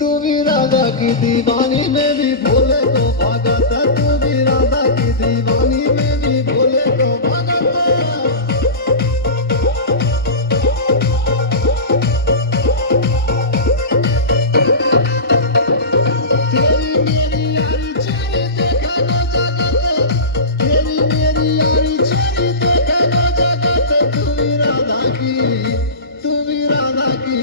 তুমি রাধা की दीवानी में भी भोले को भागता, তুমি राधा की दीवानी में भी भोले को भागता। तेरी मेरी यारी छाई देखा ना जगत, तेरी मेरी यारी छाई देखा ना जगत। तुम्ही राधा की, तुम्ही राधा की,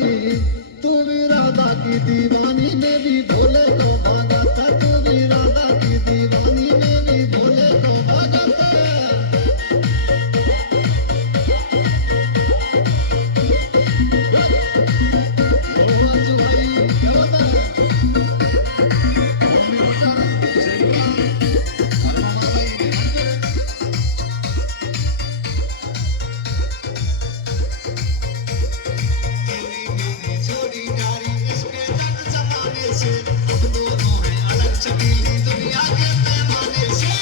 तुम्ही राधा की दीवानी में भी भोले को भागता, तुम्ही राधा की दीवानी में भी भोले को भागता। ओ अंजू भाई क्या होता है? मम्मी होता है शेरवा और मामा भाई ध्यान तेरी मेरी जोड़ी नारी इसके रंग जमाने से, हम दोनों हैं अलग चमेली दुनिया के पैमाने से।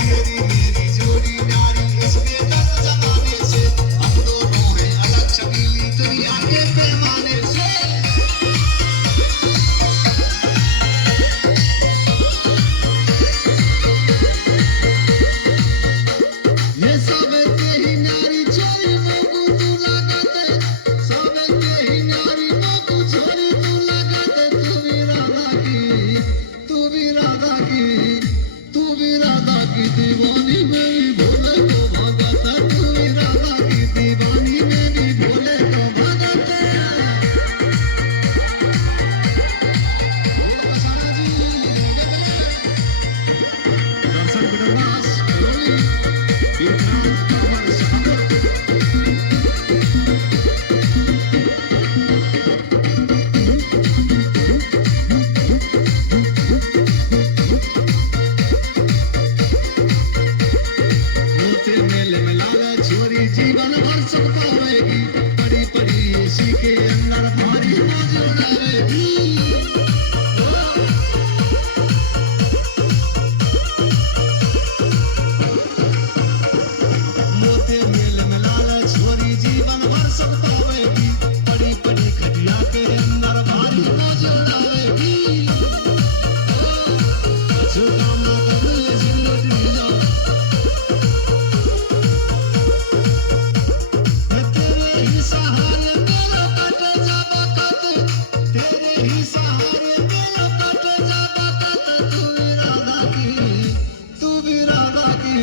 तेरी मेरी जोड़ी नारी इसके रंग जमाने से, हम दोनों हैं अलग चमेली दुनिया के पैमाने से। ये सबके ही नारी छोरी मोगू तू लागते, सबके ही नारी मोगू छोरी तू लागते। तुम्ही राधा की, तुम्ही राधा की, तुम्ही राधा की दीवानी में भी भोले को भागता, तुम्ही राधा की दीवानी में भी भोले को भागता। दर्शन बिडरवास कॉलोनी तीर्थनाथ कांवड़ शहापुर। मोते मेले में लाला छोरी जीवन भर सुख पावेगी, पड़ी पड़ी इसी के अंदर भारी मौज उड़ावेगी। मोते मेले में लाला छोरी जीवन भर सुख पावेगी, पड़ी पड़ी खटिया के अंदर भारी मौज उड़ावेगी। छुटा मगन झिल्लुट लीला, तेरे ही सहारे मेरा कट जावा कट, तेरे ही सहारे मेरा कट जावा कट। तुम्ही राधा की, तुम्ही राधा की,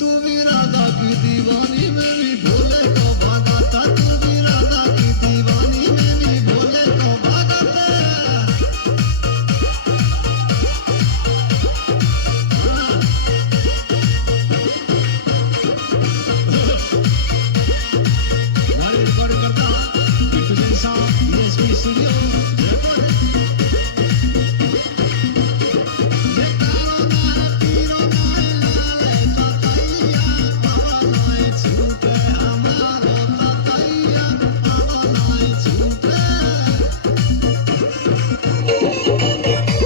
तुम्ही राधा की दीवानी में भी भोले को भागता, तुम्ही राधा की दीवानी में भी भोले को भागता। हमारे रिकॉर्ड करता बिट्टू जैन साहब ESP स्टूडियो